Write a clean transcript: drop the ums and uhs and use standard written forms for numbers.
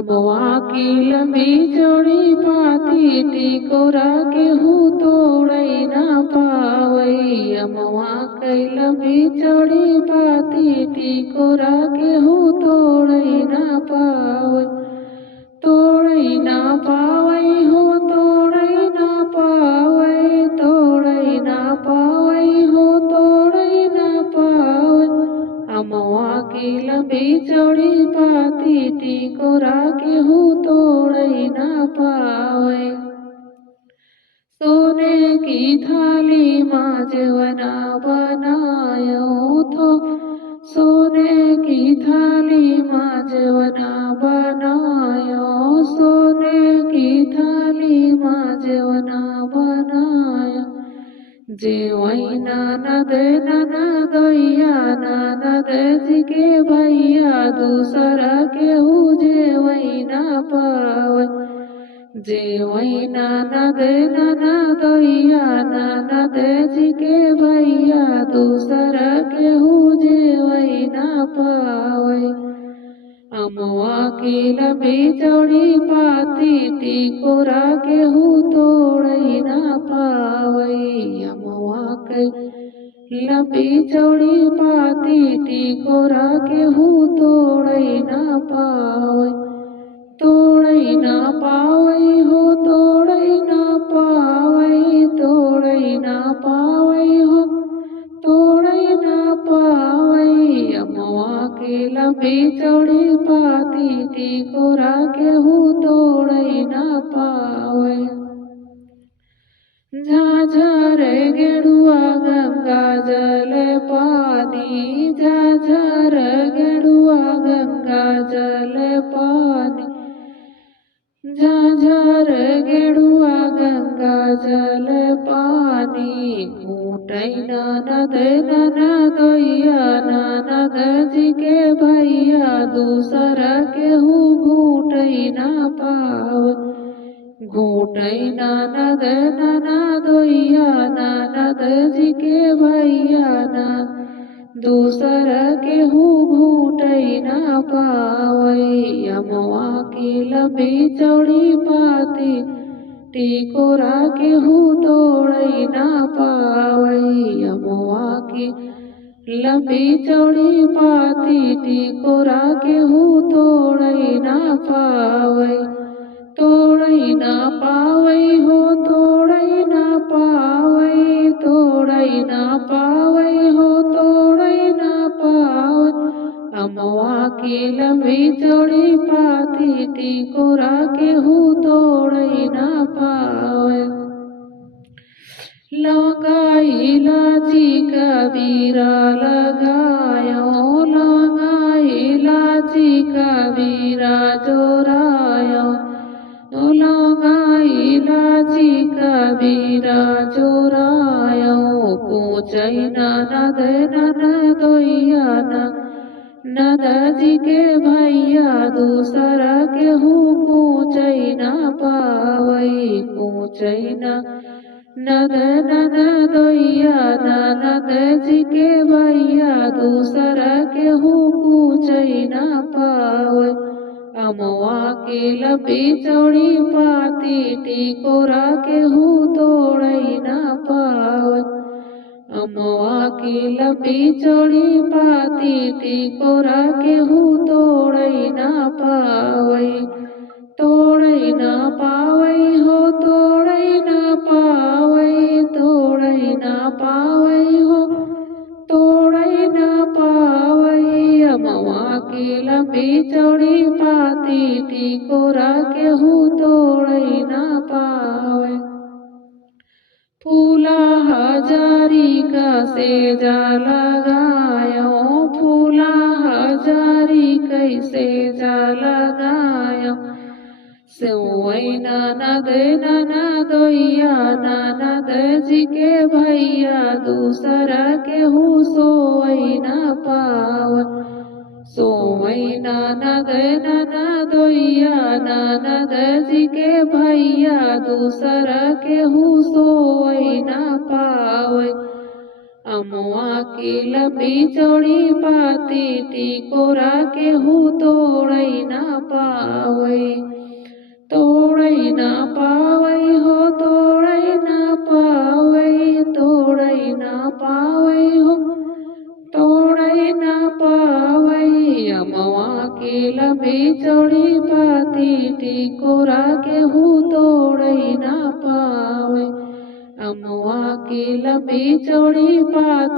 अमवा की लंबी चौड़ी पाती टिकोरा केहू तोड़ई ना पावई। अमवा की लंबी चौड़ी पाती टिकोरा केहू तोड़ई ना पावई। तोड़ई ना पावई हो तोड़ई ना पावई। तोड़ई ना पावई हो तोड़ई ना पावई। अमवा की लंबी चौड़ी पाती टिकोरा केहू तोड़ई ना पावई। सोने की थाली माँ जवना बनायो थो। सोने की थाली माँ जवना बनायो। सोने की थाली माँ जवना बनायो। जेवई ननद ननदोइया ननद जी के भैया दूसरा केहू जेवई ना पावई। जेवई ननद ननदोइया ननद जी के भैया दूसरा केहू जेवई ना पावई। अमवा की लंबी चौड़ी पाती टिकोरा केहू तोड़ई ना पावई। अमवा की लंबी चौड़ी पाती टिकोरा केहू तोड़ई ना पावई। तोड़ई ना पावई हो तोड़ई ना पावई। तोड़ई ना पावई हो तोड़ई ना पावई। अमवा की लंबी चौड़ी पाती टिकोरा केहू तोड़ई ना पावई। झाझर गेड़ुआ गंगा जल पानी। झाझर गेड़ुआ गंगा जल पानी। झाझर गेड़ुआ गंगा जल पानी। घूटई ननद ननदोइया ननद जी के भैया दूसरा केहू घूटई ना पावई। घूटई ननद ननदोइया ननद जी के भैया ना दूसरा केहू घूटई ना पावई। अमवा की लंबी चौड़ी पाती टिकोरा केहू तोड़ई ना पावई। अमवा की लंबी चौड़ी पाती टिकोरा केहू तोड़ई ना पावई। तोड़ई ना पावई हो तोड़ई ना पावई। तोड़ई ना पावई हो तोड़ई ना पावई। अमवा की लंबी चौड़ी पाती टिकोरा केहू तोड़ई ना पावई। लौंगा इलाची कबीरा लगायो। लौंगा इलाची कबीरा जोरायो। लौंगा इलाची कबीरा जोरायो। पूछई ननद ननदोइया ननद जी के भैया दूसरा केहू पूछई ना पावई। पूछई ननद ननदोइया ननद जी के भैया दूसरा केहू पूछई ना पावई। अमवा की लंबी चौड़ी पाती टिकोरा केहू तोड़ई ना पावई। अमवा की लंबी चौड़ी पाती टिकोरा केहू तोड़ई ना पावई। तोड़ई ना पावई हो तोड़ई ना पावई। तोड़ई ना पावई हो तोड़ई ना पावई। अमवा की लंबी चौड़ी पाती टिकोरा केहू तोड़ई ना पावई। फूला हजारी का सेजा लगायो। फूला हजारी कैसे जा लगायो। सेवई ननद ननदोइया ननद जी के भैया दूसरा केहू सोवई ना पावई। सोवई ननद ननदोइया ननद जी के भैया दूसरा केहू सोवई ना पावई। अमवा की लंबी चौड़ी पाती टिकोरा केहू तोड़ई ना पावई। पावै हो तोड़ै ना पावै अमवा के लबे चढ़ी पाती टिकोरा केहू तोड़ै ना पावै अमवा के लबे चढ़ी पाती